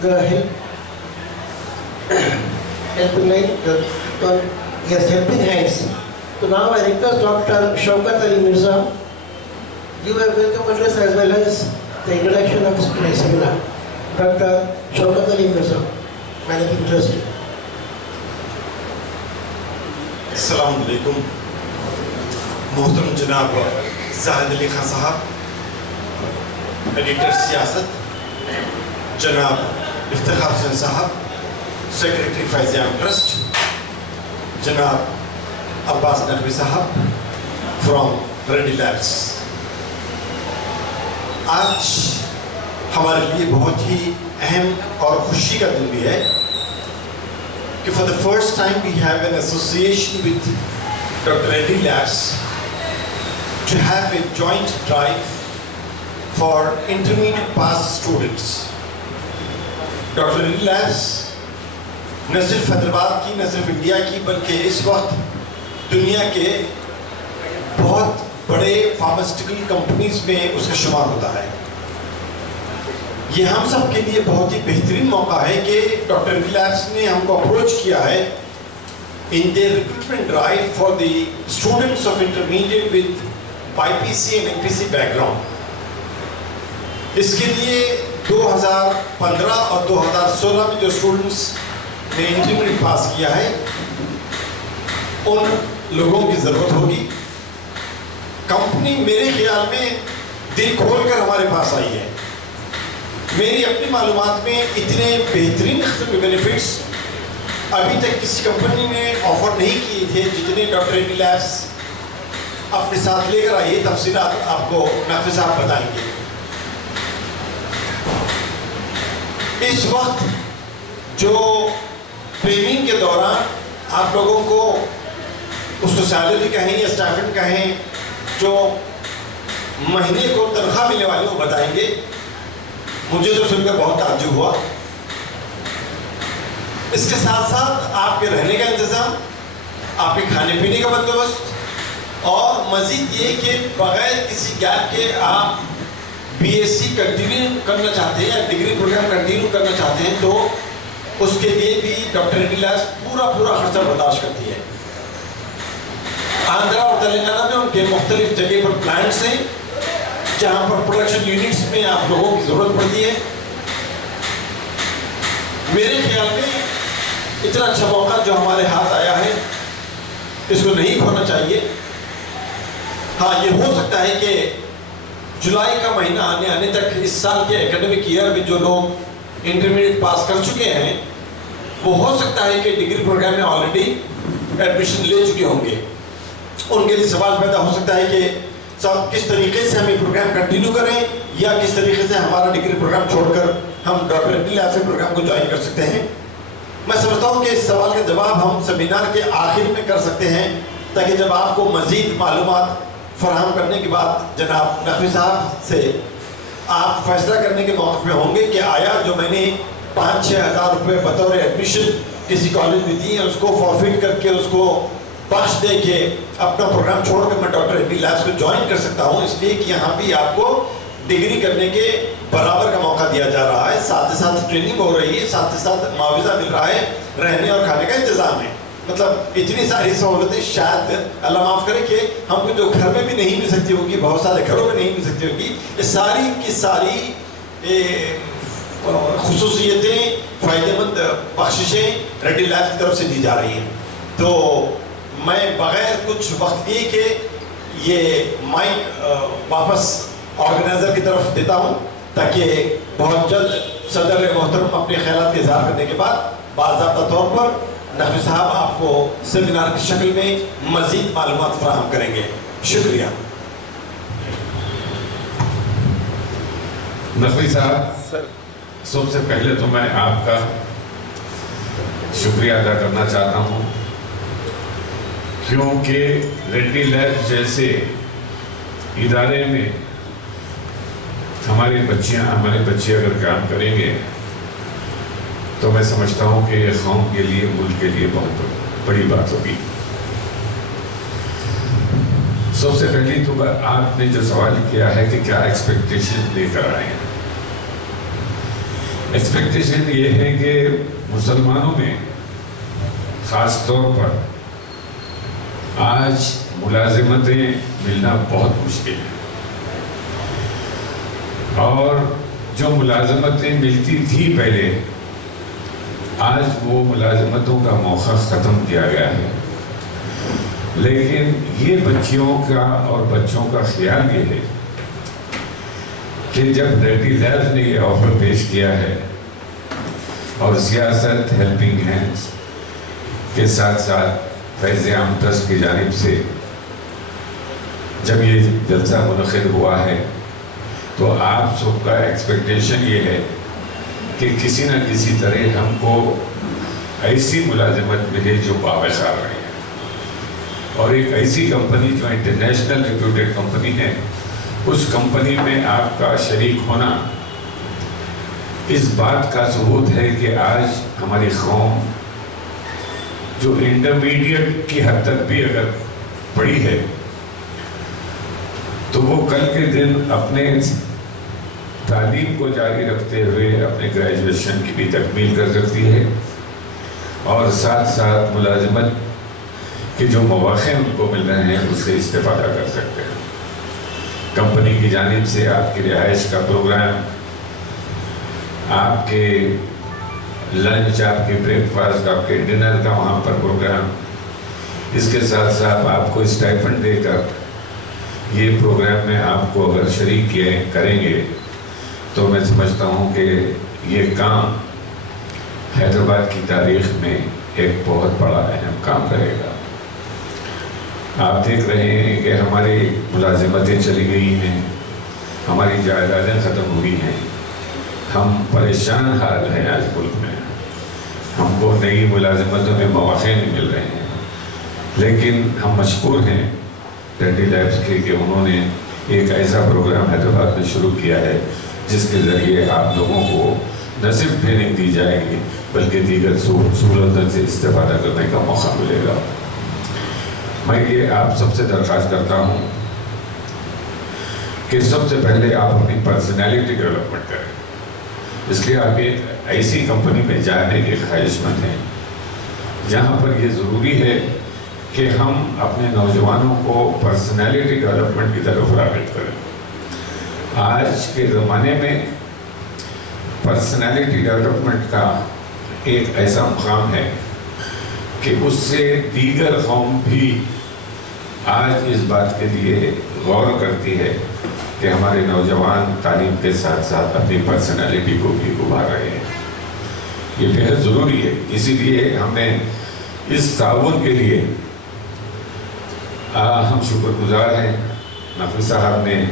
the helping line, yes, helping hands. So now I request Dr. Shaukat Ali Mirza give a welcome address as well as the introduction of today's seminar. Dr. Shaukat Ali Mirza, Managing Trustee. Assalamu alaikum. Muhtaram Janab Zahid Ali Khan Sahab, Editor Siyasat, Janab Iftikhar Hussain Sahab, Secretary Faiziam Trust, Janab Abbas Naqvi Sahab from Reddy Labs. آج ہمارے لیے بہت ہی اہم اور خوشی کا دن بھی ہے کہ for the first time we have an association with Dr. Reddy Labs to have a joint drive for intermediate pass students. Dr. Reddy Labs نہ صرف حیدرآباد کی، نہ صرف انڈیا کی، بلکہ اس وقت دنیا کے بہت بڑے فارماسیوٹیکل کمپنیز میں اس کا شمار ہوتا ہے. یہ ہم سب کے لیے بہت ہی بہترین موقع ہے کہ ڈاکٹر ریڈی لیبس نے ہم کو اپروچ کیا ہے in their recruitment drive for the students of intermediate with BPC and MPC background. اس کے لیے 2015 اور 2016 میں جو اسٹوڈنٹس نے انٹرمیڈیٹ پاس کیا ہے ان لوگوں کی ضرورت ہوگی. کمپنی میرے خیال میں دل کھول کر ہمارے پاس آئی ہے. میری اپنی معلومات میں اتنے بہترین قسم کے بینیفٹس ابھی تک کسی کمپنی نے آفر نہیں کیے تھے جتنے ڈاکٹر ریڈی لیبس اپنے ساتھ لے کر آئیے. تفصیلات آپ کو نقوی صاحب بتائیں گے. اس وقت جو ٹریننگ کے دوران آپ لوگوں کو اس کو سیلری کہیں یا اسٹائپنڈ کہیں جو مہینے کو تنخواہ ملنے والے وہ بتائیں گے. مجھے تو سن کر بہت تعجب ہوا. اس کے ساتھ ساتھ آپ کے رہنے کا انتظام، آپ کے کھانے پینے کا بندوبست اور مزید یہ کہ بغیر کسی گیپ کے آپ بی ایس سی کنٹینیو کرنا چاہتے ہیں یا ڈگری پروگرام کنٹینیو کرنا چاہتے ہیں تو اس کے لیے بھی ڈاکٹر ریڈی لیبس پورا خرچہ برداشت کرتی ہے. آندھرا اور تلنگانہ میں ان کے مختلف جگہ پر پلانٹس ہیں جہاں پر پروڈکشن یونٹس میں آپ لوگوں کی ضرورت پڑتی ہے. میرے خیال میں اتنا اچھا موقع جو ہمارے ہاتھ آیا ہے اس کو نہیں کھونا چاہیے. ہاں یہ ہو سکتا ہے کہ جولائی کا مہینہ آنے تک اس سال کے اکیڈمک ایئر میں جو لوگ انٹرمیڈیٹ پاس کر چکے ہیں وہ ہو سکتا ہے کہ ڈگری پروگرام میں آلریڈی ایڈمیشن لے چکے ہوں گے. ان کے لیے سوال پیدا ہو سکتا ہے کہ صاحب کس طریقے سے ہم یہ پروگرام کنٹینیو کریں یا کس طریقے سے ہمارا ڈگری پروگرام چھوڑ کر ہم ڈاکٹر ریڈی لیبس کے پروگرام کو جوائن کر سکتے ہیں. میں سمجھتا ہوں کہ اس سوال کا جواب ہم سیمینار کے آخر میں کر سکتے ہیں تاکہ جب آپ کو مزید معلومات فراہم کرنے کے بعد جناب نقوی صاحب سے آپ فیصلہ کرنے کے موقع پہ ہوں گے کہ آیا جو میں نے 5-6 ہزار روپے بطور ایڈمیشن کسی کالج میں دی ہیں اس کو فارفیٹ کر کے اس کو بخش دے کے اپنا پروگرام چھوڑ کر میں ڈاکٹر ریڈی لیبس کو جوائن کر سکتا ہوں. اس لیے کہ یہاں بھی آپ کو ڈگری کرنے کے برابر کا موقع دیا جا رہا ہے، ساتھ ہی ساتھ ٹریننگ ہو رہی ہے، ساتھ ہی ساتھ معاوضہ مل رہا ہے، رہنے اور کھانے کا انتظام ہے. مطلب اتنی ساری سہولتیں شاید اللہ معاف کرے کہ ہم کو جو گھر میں بھی نہیں مل سکتی ہوگی، بہت سارے گھروں میں نہیں مل سکتی ہوگی. یہ ساری کی ساری خصوصیتیں فائدہ مند بخششیں ریڈی لیبس کی طرف سے دی جا رہی ہیں. تو میں بغیر کچھ وقت لیے کہ یہ مائک واپس آرگنائزر کی طرف دیتا ہوں تاکہ بہت جلد صدر محترم اپنے خیالات کا اظہار کرنے کے بعد باضابطہ طور پر نقوی صاحب آپ کو سیمینار کی شکل میں مزید معلومات فراہم کریں گے. شکریہ. نقوی صاحب سب سے پہلے تو میں آپ کا شکریہ ادا کرنا چاہتا ہوں کیونکہ ریڈی لیبس جیسے ادارے میں ہمارے بچے اگر کام کریں گے تو میں سمجھتا ہوں کہ یہ قوم کے لیے، ملک کے لیے بہت بڑی بات ہوگی. سب سے پہلی تو آپ نے جو سوال کیا ہے کہ کیا ایکسپیکٹیشن لے کر آئے ہیں، ایکسپیکٹیشن یہ ہے کہ مسلمانوں میں خاص طور پر آج ملازمتیں ملنا بہت مشکل ہے، اور جو ملازمتیں ملتی تھی پہلے، آج وہ ملازمتوں کا موقع ختم کیا گیا ہے۔ لیکن یہ بچیوں کا اور بچوں کا خیال یہ ہے کہ جب ریڈی لیبز نے یہ آفر پیش کیا ہے اور سیاست ہیلپنگ ہینڈز کے ساتھ ساتھ فیض عام ٹرسٹ کی جانب سے جب یہ جلسہ منعقد ہوا ہے، تو آپ سب کا ایکسپیکٹیشن یہ ہے کہ کسی نہ کسی طرح ہم کو ایسی ملازمت ملے جو باوقار رہے ہیں، اور ایک ایسی کمپنی جو انٹرنیشنل ریپیوٹیڈ کمپنی ہے، اس کمپنی میں آپ کا شریک ہونا اس بات کا ثبوت ہے کہ آج ہماری قوم جو انٹرمیڈیٹ کی حد تک بھی اگر پڑھی ہے تو وہ کل کے دن اپنے تعلیم کو جاری رکھتے ہوئے اپنے گریجویشن کی بھی تکمیل کر سکتی ہے، اور ساتھ ساتھ ملازمت کے جو مواقع ان کو مل رہے ہیں اس سے استفادہ کر سکتے ہیں۔ کمپنی کی جانب سے آپ کی رہائش کا پروگرام، آپ کے لنچ، آپ کے بریک فاسٹ، آپ کے ڈنر کا وہاں پر پروگرام، اس کے ساتھ ساتھ آپ کو اسٹائپنڈ دے کر یہ پروگرام میں آپ کو اگر شریک کریں گے تو میں سمجھتا ہوں کہ یہ کام حیدرآباد کی تاریخ میں ایک بہت بڑا اہم کام رہے گا۔ آپ دیکھ رہے ہیں کہ ہماری ملازمتیں چلی گئی ہیں، ہماری جائیدادیں ختم ہوئی ہیں، ہم پریشان حال ہیں آج ملک میں، ہم کو نئی ملازمتوں میں مواقع نہیں مل رہے ہیں، لیکن ہم مشکور ہیں ریڈی لیبز کے کہ انہوں نے ایک ایسا پروگرام حیدرآباد میں شروع کیا ہے جس کے ذریعے آپ لوگوں کو نہ صرف ٹریننگ دی جائے گی بلکہ دیگر سہولتوں سے استفادہ کرنے کا موقع ملے گا۔ میں یہ آپ سب سے درخواست کرتا ہوں کہ سب سے پہلے آپ اپنی پرسنالٹی ڈیولپمنٹ کریں، اس لیے آپ ایک ایسی کمپنی میں جانے کے خواہش مند ہیں جہاں پر یہ ضروری ہے کہ ہم اپنے نوجوانوں کو پرسنالٹی ڈیولپمنٹ کی طرف راغب کریں۔ آج کے زمانے میں پرسنالٹی ڈیولپمنٹ کا ایک ایسا مقام ہے کہ اس سے دیگر قوم بھی آج اس بات کے لیے غور کرتی ہے کہ ہمارے نوجوان تعلیم کے ساتھ ساتھ اپنی پرسنالٹی کو بھی ابھار رہے ہیں۔ یہ بہت ضروری ہے، اسی لیے ہم نے اس تعاون کے لیے ہم شکر گزار ہیں۔ نقوی صاحب نے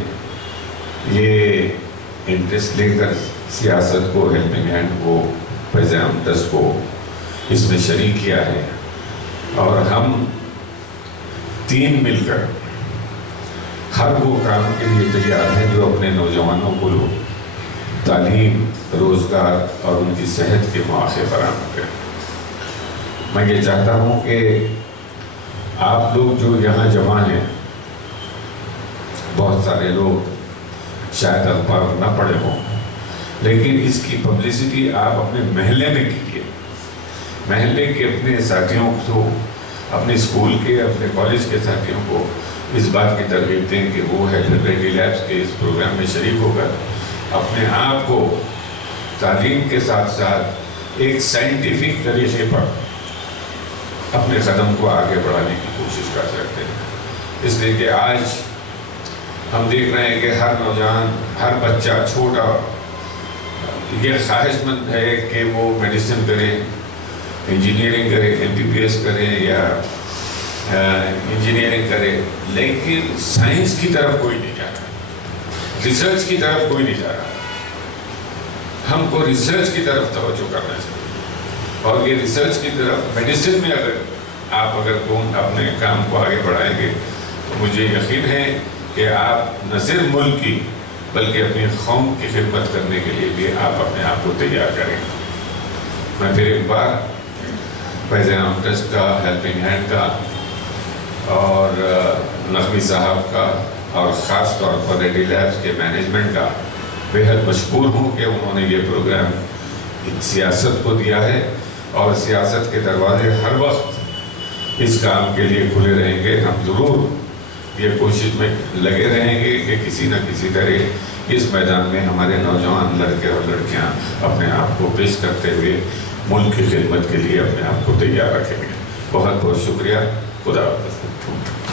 یہ انٹرسٹ لے کر سیاست کو، ہیلپنگ ہینڈ کو، فیض عام ٹرسٹ کو اس میں شریک کیا ہے، اور ہم تین مل کر ہر وہ کام کے لیے تیار ہیں جو اپنے نوجوانوں کو تعلیم، روزگار اور ان کی صحت کے مواقع فراہم کریں۔ میں یہ چاہتا ہوں کہ آپ لوگ جو یہاں جمع ہیں، بہت سارے لوگ شاید اخبار نہ پڑھے ہوں، لیکن اس کی پبلسٹی آپ اپنے محلے میں کیجیے، محلے کے اپنے ساتھیوں کو، اپنے اسکول کے، اپنے کالج کے ساتھیوں کو اس بات کی ترغیب دیں کہ وہ ریڈی لیبز کے اس پروگرام میں شریک ہو کر اپنے آپ کو تعلیم کے ساتھ ساتھ ایک سائنٹیفک طریقے پر اپنے قدم کو آگے بڑھانے کی کوشش کر سکتے ہیں۔ اس لیے کہ آج ہم دیکھ رہے ہیں کہ ہر نوجوان، ہر بچہ چھوٹا یہ خواہش مند ہے کہ وہ میڈیسن کرے، انجینئرنگ کرے، MBBS کرے یا انجینئرنگ کرے، لیکن سائنس کی طرف کوئی نہیں جا رہا، ریسرچ کی طرف کوئی نہیں جا رہا۔ ہم کو ریسرچ کی طرف توجہ کرنا چاہیے، اور یہ ریسرچ کی طرف میڈیسن میں آپ اگر اپنے کام کو آگے بڑھائیں گے تو مجھے یقین ہے کہ آپ نہ صرف ملک کی بلکہ اپنی قوم کی خدمت کرنے کے لیے بھی آپ اپنے آپ کو تیار کریں۔ میں پھر ایک بار فیض عام ٹرسٹ کا، ہیلپنگ ہینڈ کا اور نقوی صاحب کا اور خاص طور پر ریڈی لیبز کے مینجمنٹ کا بہت مشکور ہوں کہ انہوں نے یہ پروگرام سیاست کو دیا ہے، اور سیاست کے دروازے ہر وقت اس کام کے لیے کھلے رہیں گے۔ ہم ضرور یہ کوشش میں لگے رہیں گے کہ کسی نہ کسی طرح اس میدان میں ہمارے نوجوان لڑکے اور لڑکیاں اپنے آپ کو پیش کرتے ہوئے ملک کی خدمت کے لیے اپنے آپ کو تیار رکھیں گے۔ بہت بہت شکریہ۔ خدا حافظ۔